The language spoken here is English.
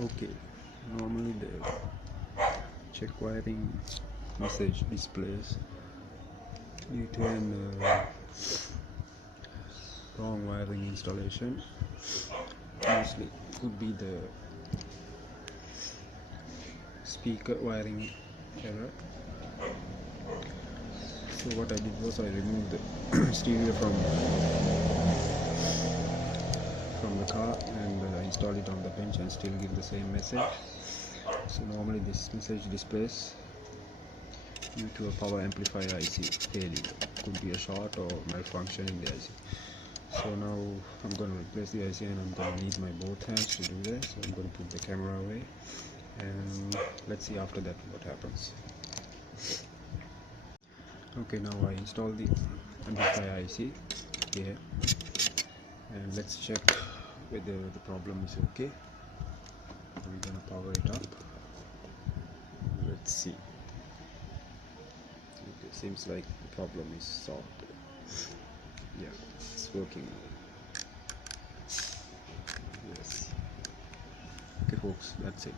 Okay, normally the check wiring message displays due to an wrong wiring installation. Mostly could be the speaker wiring error. So what I did was I removed the stereo from the car and installed it on the bench and still give the same message. So normally this message displays due to a power amplifier IC failure. Could be a short or malfunction in the IC. So now I'm going to replace the IC and I'm going to need my both hands to do that. So I'm going to put the camera away and let's see after that what happens. Okay, now I install the amplifier IC here and let's check whether the problem is okay. I'm going to power it up. Let's see. Okay, seems like the problem is solved. Yeah, it's working. Yes. Okay folks, that's it.